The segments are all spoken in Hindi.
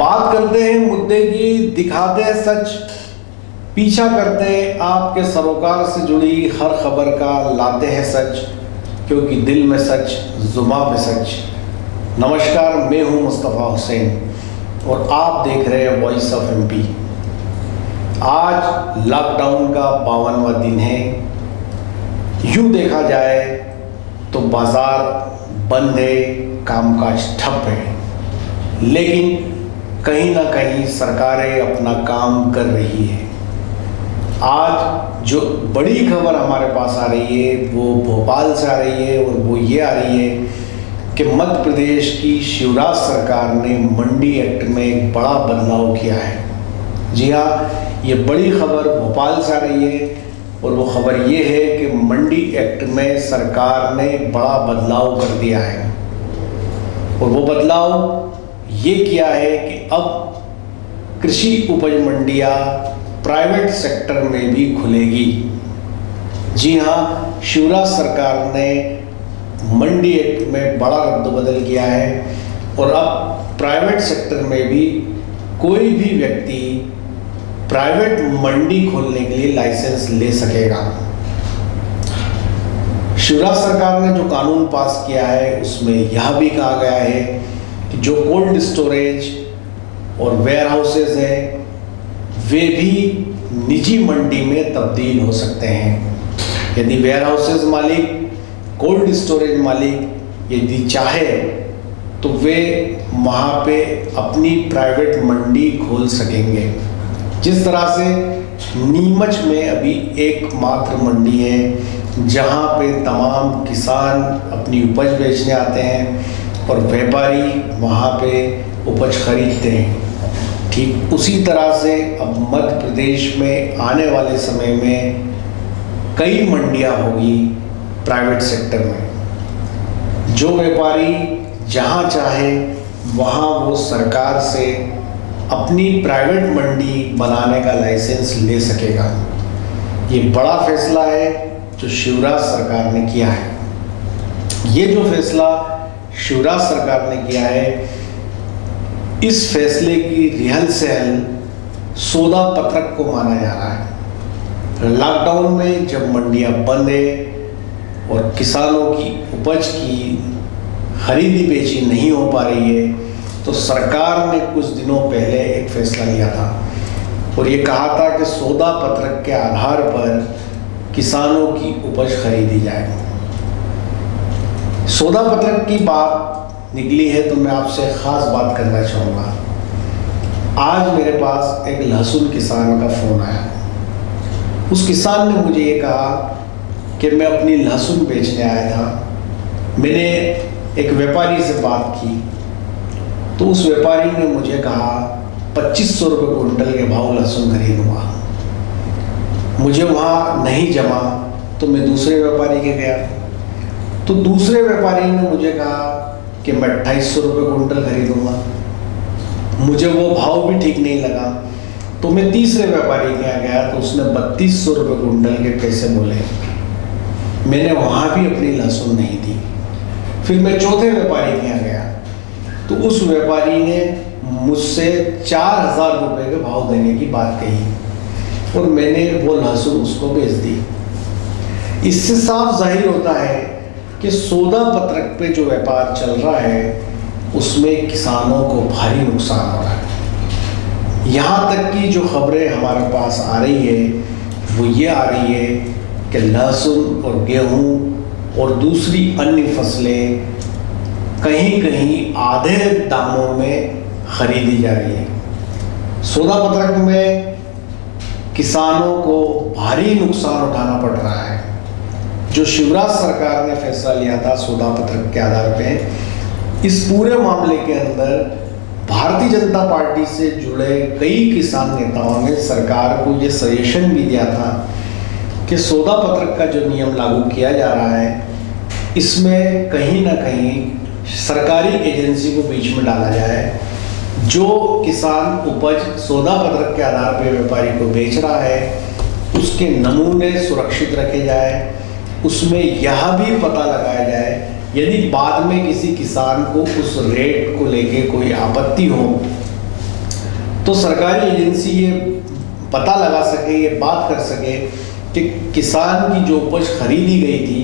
बात करते हैं मुद्दे की, दिखाते हैं सच, पीछा करते हैं आपके सरोकार से जुड़ी हर खबर का, लाते हैं सच, क्योंकि दिल में सच, जुबान पे सच। नमस्कार, मैं हूं मुस्तफ़ा हुसैन और आप देख रहे हैं वॉइस ऑफ एमपी। आज लॉकडाउन का 52वां दिन है। यूं देखा जाए तो बाजार बंद है, कामकाज ठप है, लेकिन कहीं ना कहीं सरकारें अपना काम कर रही है। आज जो बड़ी खबर हमारे पास आ रही है वो भोपाल से आ रही है और वो ये आ रही है कि मध्य प्रदेश की शिवराज सरकार ने मंडी एक्ट में एक बड़ा बदलाव किया है। जी हाँ, ये बड़ी खबर भोपाल से आ रही है और वो खबर ये है कि मंडी एक्ट में सरकार ने बड़ा बदलाव कर दिया है। और वो बदलाव ये किया है कि अब कृषि उपज मंडियां प्राइवेट सेक्टर में भी खुलेगी। जी हाँ, शिवराज सरकार ने मंडी एक्ट में बड़ा रद्द-बदल किया है और अब प्राइवेट सेक्टर में भी कोई भी व्यक्ति प्राइवेट मंडी खोलने के लिए लाइसेंस ले सकेगा। शिवराज सरकार ने जो कानून पास किया है उसमें यह भी कहा गया है कि जो कोल्ड स्टोरेज और वेयर हाउसेज हैं वे भी निजी मंडी में तब्दील हो सकते हैं। यदि वेयर हाउसेज मालिक, कोल्ड स्टोरेज मालिक यदि चाहे तो वे वहाँ पे अपनी प्राइवेट मंडी खोल सकेंगे। जिस तरह से नीमच में अभी एकमात्र मंडी है जहाँ पे तमाम किसान अपनी उपज बेचने आते हैं और व्यापारी वहाँ पे उपज खरीदते हैं। ठीक उसी तरह से अब मध्य प्रदेश में आने वाले समय में कई मंडियाँ होगी प्राइवेट सेक्टर में। जो व्यापारी जहाँ चाहे वहाँ वो सरकार से अपनी प्राइवेट मंडी बनाने का लाइसेंस ले सकेगा। ये बड़ा फैसला है जो शिवराज सरकार ने किया है। ये जो फैसला शिवराज सरकार ने किया है, इस फैसले की रिहल सहल सौदा पत्रक को माना जा रहा है। लॉकडाउन में जब मंडियां बंद है और किसानों की उपज की खरीदी बेची नहीं हो पा रही है, तो सरकार ने कुछ दिनों पहले एक फैसला लिया था और ये कहा था कि सौदा पत्रक के आधार पर किसानों की उपज खरीदी जाए। सौदा पत्रक की बात निकली है तो मैं आपसे खास बात करना चाहूँगा। आज मेरे पास एक लहसुन किसान का फ़ोन आया। उस किसान ने मुझे ये कहा कि मैं अपनी लहसुन बेचने आया था। मैंने एक व्यापारी से बात की तो उस व्यापारी ने मुझे कहा 2500 रुपये कुंटल के भाव लहसुन खरीदूँगा। मुझे वहाँ नहीं जमा तो मैं दूसरे व्यापारी के गया तो दूसरे व्यापारी ने मुझे कहा कि मैं 2800 रुपये कुंटल खरीदूँगा। मुझे वो भाव भी ठीक नहीं लगा तो मैं तीसरे व्यापारी के यहाँ गया तो उसने 3200 रुपये कुंटल के पैसे बोले। मैंने वहाँ भी अपनी लहसुन नहीं दी। फिर मैं चौथे व्यापारी के यहाँ गया तो उस व्यापारी ने मुझसे 4000 रुपये के भाव देने की बात कही और मैंने वो लहसुन उसको बेच दी। इससे साफ जाहिर होता है कि सौदा पत्रक पे जो व्यापार चल रहा है उसमें किसानों को भारी नुकसान हो रहा है। यहाँ तक कि जो खबरें हमारे पास आ रही है वो ये आ रही है कि लहसुन और गेहूँ और दूसरी अन्य फसलें कहीं कहीं आधे दामों में खरीदी जा रही है। सौदा पत्रक में किसानों को भारी नुकसान उठाना पड़ रहा है। जो शिवराज सरकार ने फैसला लिया था सौदा पत्रक के आधार पे, इस पूरे मामले के अंदर भारतीय जनता पार्टी से जुड़े कई किसान नेताओं ने सरकार को ये सजेशन भी दिया था कि सौदा पत्रक का जो नियम लागू किया जा रहा है इसमें कहीं ना कहीं सरकारी एजेंसी को बीच में डाला जाए। जो किसान उपज सौदा पत्रक के आधार पर व्यापारी को बेच रहा है उसके नमूने सुरक्षित रखे जाए। उसमें यह भी पता लगाया जाए यदि बाद में किसी किसान को उस रेट को लेके कोई आपत्ति हो तो सरकारी एजेंसी ये पता लगा सके, ये बात कर सके कि किसान की जो उपज खरीदी गई थी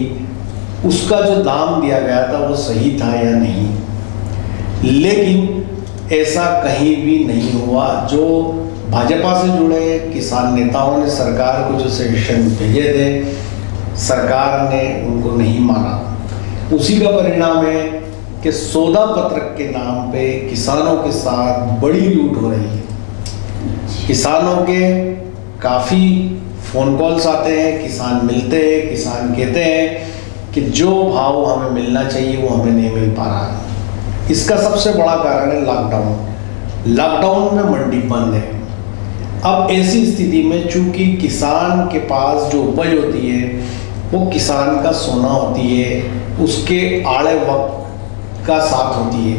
उसका जो दाम दिया गया था वो सही था या नहीं। लेकिन ऐसा कहीं भी नहीं हुआ। जो भाजपा से जुड़े किसान नेताओं ने सरकार को जो सजेशन भेजे थे, सरकार ने उनको नहीं माना। उसी का परिणाम है कि सौदा पत्रक के नाम पे किसानों के साथ बड़ी लूट हो रही है। किसानों के काफ़ी फ़ोन कॉल्स आते हैं, किसान मिलते हैं, किसान कहते हैं कि जो भाव हमें मिलना चाहिए वो हमें नहीं मिल पा रहा है। इसका सबसे बड़ा कारण है लॉकडाउन। लॉकडाउन में मंडी बंद है। अब ऐसी स्थिति में चूंकि किसान के पास जो उपज होती है वो किसान का सोना होती है, उसके आड़े वक्त का साथ होती है।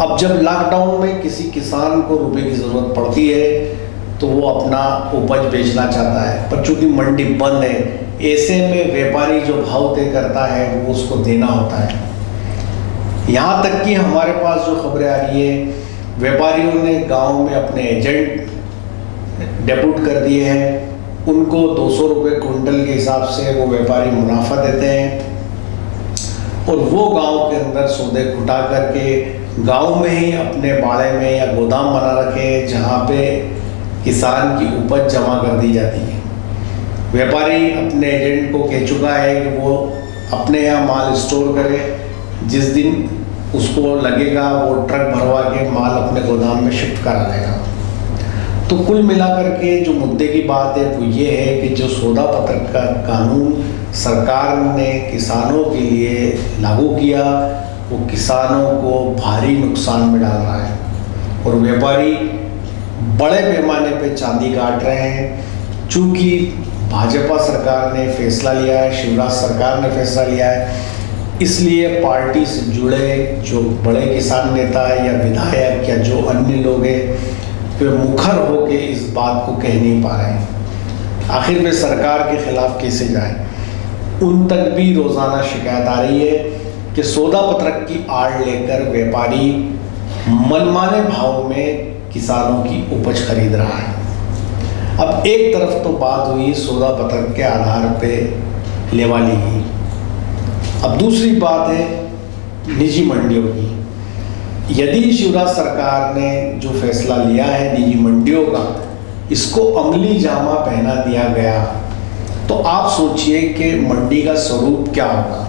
अब जब लॉकडाउन में किसी किसान को रुपए की ज़रूरत पड़ती है तो वो अपना उपज बेचना चाहता है, पर चूंकि मंडी बंद है, ऐसे में व्यापारी जो भाव तय करता है वो उसको देना होता है। यहाँ तक कि हमारे पास जो खबरें आ रही है, व्यापारियों ने गांव में अपने एजेंट डेप्यूट कर दिए हैं। उनको 200 रुपये कुंटल के हिसाब से वो व्यापारी मुनाफा देते हैं और वो गांव के अंदर सौदे घुटा करके गांव में ही अपने बाड़े में या गोदाम बना रखे जहाँ पे किसान की उपज जमा कर दी जाती है। व्यापारी अपने एजेंट को कह चुका है कि वो अपने यहाँ माल स्टोर करे, जिस दिन उसको लगेगा वो ट्रक भरवा के माल अपने गोदाम में शिफ्ट करा लेगा। तो कुल मिलाकर के जो मुद्दे की बात है वो ये है कि जो सौदा पत्रक का कानून सरकार ने किसानों के लिए लागू किया वो किसानों को भारी नुकसान में डाल रहा है और व्यापारी बड़े पैमाने पे चांदी काट रहे हैं। चूँकि भाजपा सरकार ने फैसला लिया है, शिवराज सरकार ने फैसला लिया है, इसलिए पार्टी से जुड़े जो बड़े किसान नेता या विधायक या जो अन्य लोग हैं वे मुखर होके इस बात को कह नहीं पा रहे हैं। आखिर वे सरकार के खिलाफ कैसे जाएं? उन तक भी रोज़ाना शिकायत आ रही है कि सौदा पत्रक की आड़ लेकर व्यापारी मनमाने भाव में किसानों की उपज खरीद रहा है। अब एक तरफ तो बात हुई सौदा पत्रक के आधार पे लेवाली की, अब दूसरी बात है निजी मंडियों की। यदि शिवराज सरकार ने जो फैसला लिया है निजी मंडियों का, इसको अमली जामा पहना दिया गया तो आप सोचिए कि मंडी का स्वरूप क्या होगा।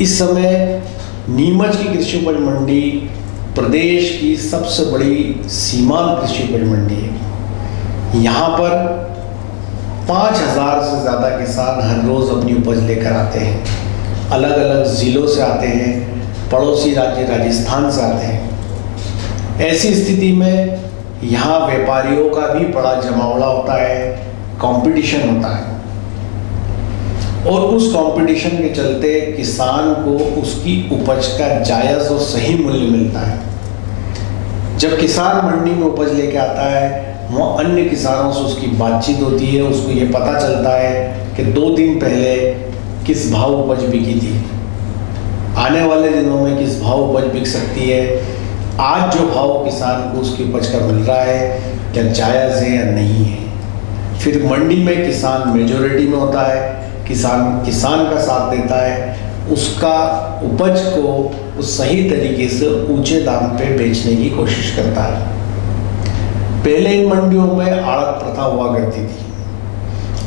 इस समय नीमच की कृषि उपज मंडी प्रदेश की सबसे बड़ी सीमांत कृषि उपज मंडी है। यहाँ पर 5000 से ज़्यादा किसान हर रोज़ अपनी उपज लेकर आते हैं। अलग अलग ज़िलों से आते हैं, पड़ोसी राज्य राजस्थान से आते हैं। ऐसी स्थिति में यहाँ व्यापारियों का भी बड़ा जमावड़ा होता है, कंपटीशन होता है और उस कंपटीशन के चलते किसान को उसकी उपज का जायज़ और सही मूल्य मिलता है। जब किसान मंडी में उपज लेके आता है वहाँ अन्य किसानों से उसकी बातचीत होती है, उसको ये पता चलता है कि 2 दिन पहले किस भाव उपज बिकी थी, आने वाले दिनों में किस भाव उपज बिक सकती है, आज जो भाव किसान को उसकी उपज का मिल रहा है क्या जायज़ है या नहीं है। फिर मंडी में किसान मेजॉरिटी में होता है, किसान का साथ देता है, उसका उपज को उस सही तरीके से ऊंचे दाम पे बेचने की कोशिश करता है। पहले इन मंडियों में आड़त प्रथा हुआ करती थी।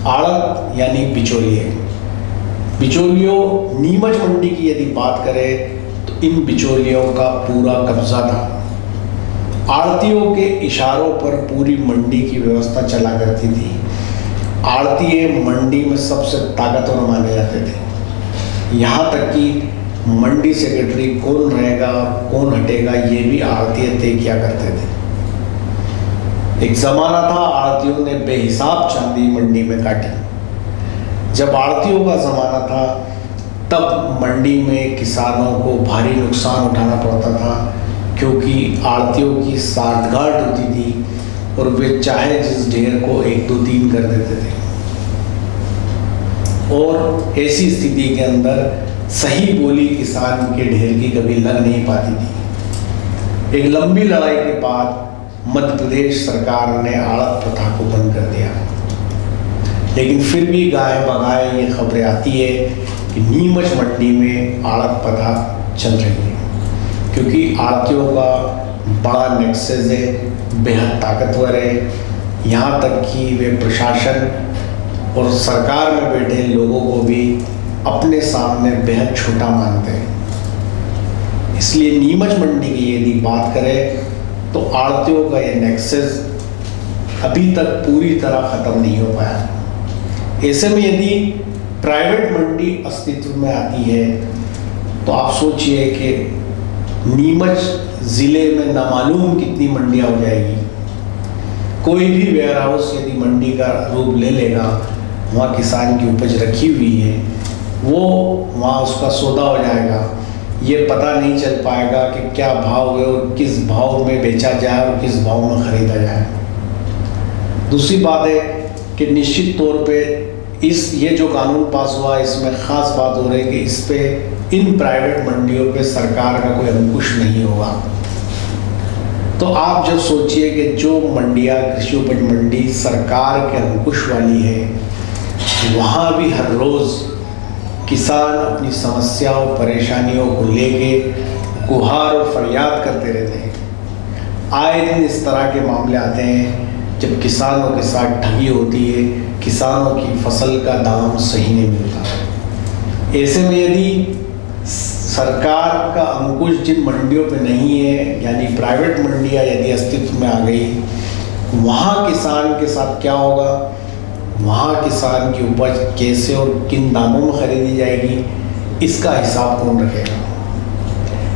आड़त यानी बिचौलिए। बिचौलियों नीमच मंडी की यदि बात करें तो इन बिचौलियों का पूरा कब्जा था। आड़तियों के इशारों पर पूरी मंडी की व्यवस्था चला करती थी। आड़तीय मंडी में सबसे ताकतवर माने जाते थे। यहाँ तक कि मंडी सेक्रेटरी कौन रहेगा कौन हटेगा ये भी आड़तीय तय किया करते थे। एक ज़माना था आड़तियों ने बेहिसाब चांदी मंडी में काटी। जब आड़तियों का ज़माना था तब मंडी में किसानों को भारी नुकसान उठाना पड़ता था, क्योंकि आड़तियों की साठगांठ होती थी और वे चाहे जिस ढेर को 1, 2, 3 कर देते थे। और ऐसी स्थिति के अंदर सही बोली किसान के ढेर की कभी लग नहीं पाती थी। एक लंबी लड़ाई के बाद मध्य प्रदेश सरकार ने आड़त प्रथा को बंद कर दिया, लेकिन फिर भी गाय बगाए ये खबरें आती है कि नीमच मंडी में आड़त प्रथा चल रही है, क्योंकि आड़तियों का बड़ा नेक्सस है, बेहद ताकतवर है। यहाँ तक कि वे प्रशासन और सरकार में बैठे लोगों को भी अपने सामने बेहद छोटा मानते हैं। इसलिए नीमच मंडी की यदि बात करें तो आड़तियों का ये नेक्सस अभी तक पूरी तरह ख़त्म नहीं हो पाया। ऐसे में यदि प्राइवेट मंडी अस्तित्व में आती है तो आप सोचिए कि नीमच ज़िले में नामालूम कितनी मंडियाँ हो जाएगी। कोई भी वेयर हाउस यदि मंडी का रूप ले लेगा, वहाँ किसान की उपज रखी हुई है, वो वहाँ उसका सौदा हो जाएगा। ये पता नहीं चल पाएगा कि क्या भाव है और किस भाव में बेचा जाए और किस भाव में ख़रीदा जाए। दूसरी बात है कि निश्चित तौर पे ये जो कानून पास हुआ, इसमें ख़ास बात हो रही है कि इस पे इन प्राइवेट मंडियों पे सरकार का कोई अंकुश नहीं होगा। तो आप जब सोचिए कि जो मंडियाँ कृषि उपज मंडी सरकार के अंकुश वाली है, वहाँ भी हर रोज़ किसान अपनी समस्याओं परेशानियों को लेके गुहार और फरियाद करते रहते हैं। आए दिन इस तरह के मामले आते हैं जब किसानों के साथ ठगी होती है, किसानों की फसल का दाम सही नहीं मिलता। ऐसे में यदि सरकार का अंकुश जिन मंडियों पे नहीं है, यानी प्राइवेट मंडियाँ यदि अस्तित्व में आ गई, वहाँ किसान के साथ क्या होगा, वहाँ किसान की उपज कैसे और किन दामों में खरीदी जाएगी, इसका हिसाब कौन रखेगा।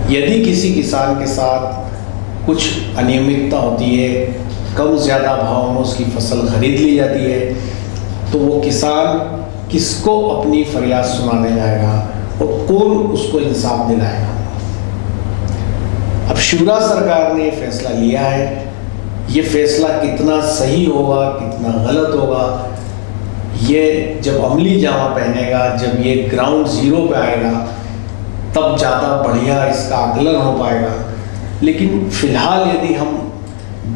यदि किसी किसान के साथ कुछ अनियमितता होती है, कम ज़्यादा भाव में उसकी फसल खरीद ली जाती है, तो वो किसान किसको अपनी फरियाद सुनाने जाएगा और कौन उसको इंसाफ दिलाएगा। अब शिवराज सरकार ने ये फैसला लिया है, ये फैसला कितना सही होगा कितना गलत होगा, ये जब अमली जामा पहनेगा, जब ये ग्राउंड ज़ीरो पे आएगा, तब ज़्यादा बढ़िया इसका आकलन हो पाएगा। लेकिन फ़िलहाल यदि हम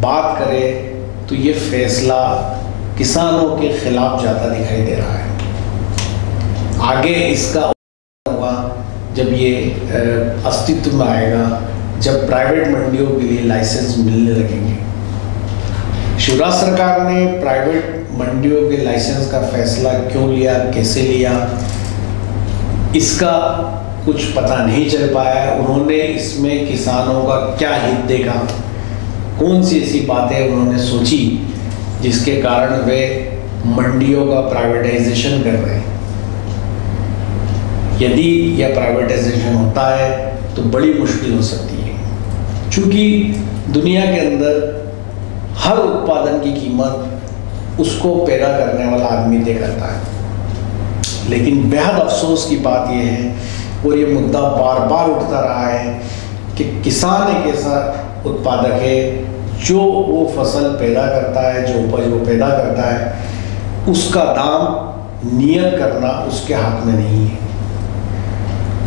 बात करें तो ये फैसला किसानों के खिलाफ ज़्यादा दिखाई दे रहा है। आगे इसका होगा जब ये अस्तित्व में आएगा, जब प्राइवेट मंडियों के लिए लाइसेंस मिलने लगेंगे। शिवराज सरकार ने प्राइवेट मंडियों के लाइसेंस का फैसला क्यों लिया, कैसे लिया, इसका कुछ पता नहीं चल पाया। उन्होंने इसमें किसानों का क्या हित देखा, कौन सी ऐसी बातें उन्होंने सोची जिसके कारण वे मंडियों का प्राइवेटाइजेशन कर रहे हैं। यदि यह प्राइवेटाइजेशन होता है तो बड़ी मुश्किल हो सकती है, क्योंकि दुनिया के अंदर हर उत्पादन की कीमत उसको पैदा करने वाला आदमी तय करता है। लेकिन बेहद अफसोस की बात यह है, और ये मुद्दा बार बार उठता रहा है, कि किसान एक ऐसा उत्पादक है जो वो फसल पैदा करता है, जो उपज वो पैदा करता है, उसका दाम नियत करना उसके हाथ में नहीं है।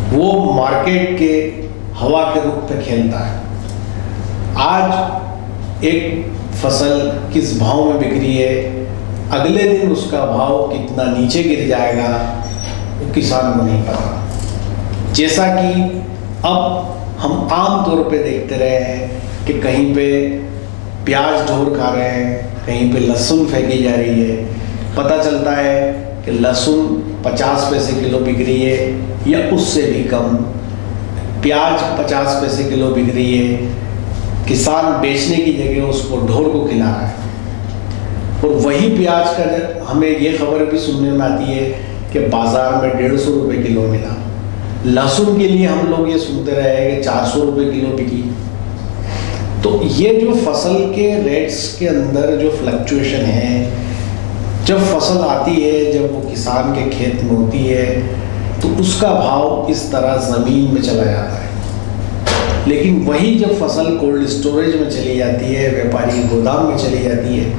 वो मार्केट के हवा के रुख पे खेलता है। आज एक फसल किस भाव में बिक रही है, अगले दिन उसका भाव कितना नीचे गिर जाएगा, वो किसान को नहीं पता। जैसा कि अब हम आम तौर पे देखते रहे हैं कि कहीं पे प्याज ढोर खा रहे हैं, कहीं पे लहसुन फेंकी जा रही है। पता चलता है कि लहसुन 50 पैसे किलो बिक रही है या उससे भी कम, प्याज 50 पैसे किलो बिक रही है। किसान बेचने की जगह उसको ढोर को खिला रहा है। और वही प्याज का हमें ये खबर भी सुनने में आती है कि बाज़ार में 150 रुपये किलो मिला। लहसुन के लिए हम लोग ये सुनते रहे कि 400 रुपये किलो बिकी। तो ये जो फसल के रेट्स के अंदर जो फ्लक्चुएशन है, जब फसल आती है, जब वो किसान के खेत में होती है, तो उसका भाव इस तरह ज़मीन में चला जाता है। लेकिन वही जब फसल कोल्ड स्टोरेज में चली जाती है, व्यापारी गोदाम में चली जाती है,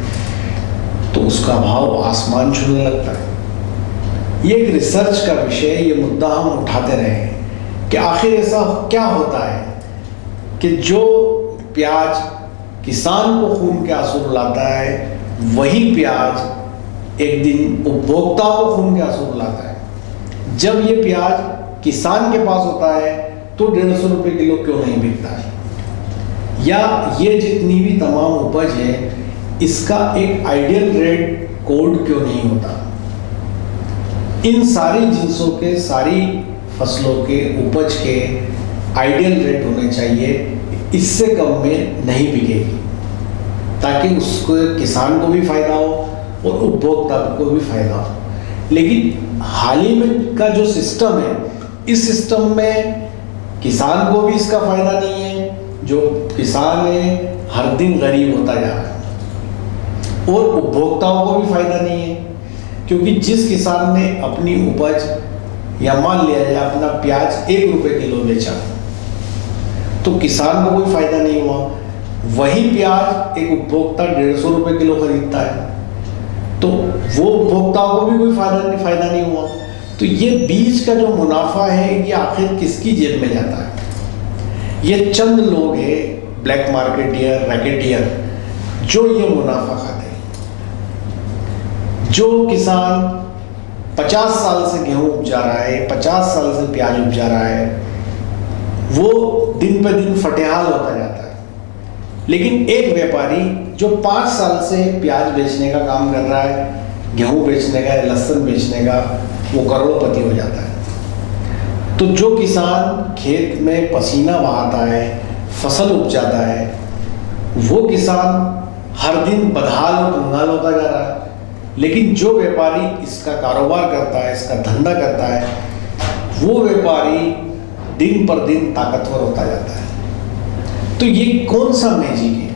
तो उसका भाव आसमान छूने लगता है। ये एक रिसर्च का विषय, ये मुद्दा हम उठाते रहे हैं कि आखिर ऐसा क्या होता है कि जो प्याज किसान को खून के आंसू रुलाता है, वही प्याज एक दिन उपभोक्ताओं को खून के आंसू रुलाता है। जब ये प्याज किसान के पास होता है तो 150 रुपये किलो क्यों नहीं बिकता है? या ये जितनी भी तमाम उपज है, इसका एक आइडियल रेट कोड क्यों नहीं होता? इन सारी जिन्सों के, सारी फसलों के उपज के आइडियल रेट होने चाहिए, इससे कम में नहीं बिकेगी, ताकि उसको किसान को भी फायदा हो और उपभोक्ता को भी फायदा हो। लेकिन हाल ही में का जो सिस्टम है, इस सिस्टम में किसान को भी इसका फायदा नहीं है, जो किसान है हर दिन गरीब होता जा रहा है, और उपभोक्ताओं को भी फायदा नहीं है, क्योंकि जिस किसान ने अपनी उपज या मान लिया जाए अपना प्याज 1 रुपये किलो बेचा तो किसान को कोई फायदा नहीं हुआ। वही प्याज एक उपभोक्ता 150 रुपये किलो खरीदता है, तो वो उपभोक्ताओं को भी कोई फायदा नहीं हुआ। तो ये बीच का जो मुनाफा है, ये आखिर किसकी जेब में जाता है? ये चंद लोग हैं, ब्लैक मार्केटियर, रैकेटियर, जो ये मुनाफा खाते हैं। जो किसान 50 साल से गेहूं उपजा रहा है, 50 साल से प्याज उपजा रहा है, वो दिन पे दिन फटेहाल होता जाता है। लेकिन एक व्यापारी जो 5 साल से प्याज बेचने का काम कर रहा है, गेहूं बेचने का, लहसुन बेचने का, वो करोड़पति हो जाता है। तो जो किसान खेत में पसीना बहाता है, फसल उपजाता है, वो किसान हर दिन बदहाल और कंगाल होता जा रहा है। लेकिन जो व्यापारी इसका कारोबार करता है, इसका धंधा करता है, वो व्यापारी दिन पर दिन ताकतवर होता जाता है। तो ये कौन सा मैजिक है?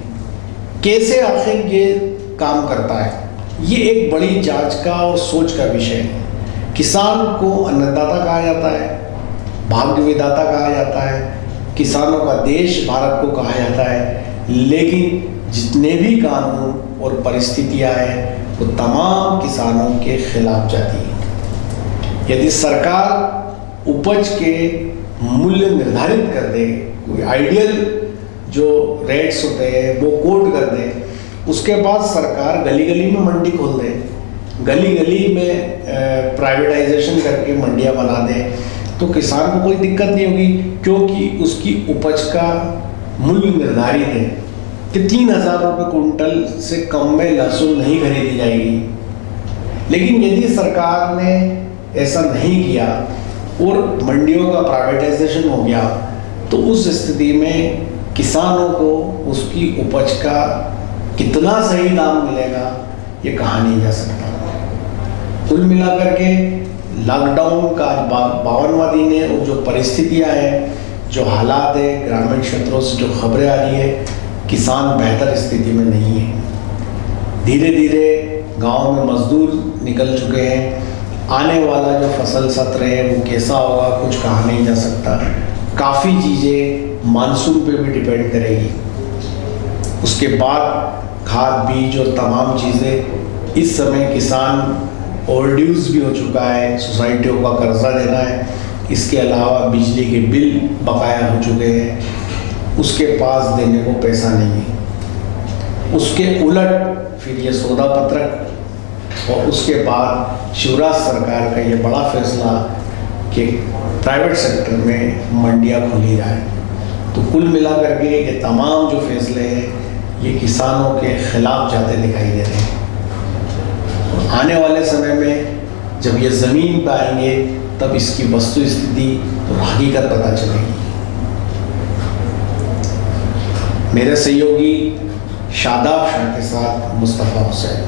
कैसे आखिर ये काम करता है? ये एक बड़ी जांच का और सोच का विषय है। किसान को अन्नदाता कहा जाता है, भाग्य विधाता कहा जाता है, किसानों का देश भारत को कहा जाता है, लेकिन जितने भी कानून और परिस्थितियां हैं वो तमाम किसानों के खिलाफ जाती है। यदि सरकार उपज के मूल्य निर्धारित कर दे, कोई आइडियल जो रेट्स होते हैं वो कोड कर दे, उसके बाद सरकार गली गली में मंडी खोल दे, गली गली में प्राइवेटाइजेशन करके मंडियां बना दे, तो किसान को कोई दिक्कत नहीं होगी, क्योंकि उसकी उपज का मूल्य निर्धारित है कि 3000 रुपये कुंटल से कम में लहसुन नहीं खरीदी जाएगी। लेकिन यदि सरकार ने ऐसा नहीं किया और मंडियों का प्राइवेटाइजेशन हो गया, तो उस स्थिति में किसानों को उसकी उपज का कितना सही दाम मिलेगा ये कहा नहीं जा सकता। कुल मिलाकर के लॉकडाउन का 52वां दिन है, और जो परिस्थितियां हैं, जो हालात है, ग्रामीण क्षेत्रों से जो खबरें आ रही है, किसान बेहतर स्थिति में नहीं है। धीरे धीरे गांव में मजदूर निकल चुके हैं। आने वाला जो फसल सत्र है वो कैसा होगा कुछ कहा नहीं जा सकता। काफ़ी चीज़ें मानसून पे भी डिपेंड करेगी। उसके बाद खाद, बीज और तमाम चीज़ें, इस समय किसान ओवरड्यूज भी हो चुका है, सोसाइटियों का कर्जा देना है, इसके अलावा बिजली के बिल बकाया हो चुके हैं, उसके पास देने को पैसा नहीं है। उसके उलट फिर ये सौदा पत्रक, और उसके बाद शिवराज सरकार का ये बड़ा फैसला कि प्राइवेट सेक्टर में मंडियां खोली जाए। तो कुल मिलाकर के ये तमाम जो फैसले हैं ये किसानों के खिलाफ जाते दिखाई दे रहे हैं। आने वाले समय में जब ये ज़मीन पर आएंगे तब इसकी वस्तु स्थिति और हकीकत पता चलेगी। मेरे सहयोगी शादाब शाह के साथ मुस्तफ़ा हुसैन।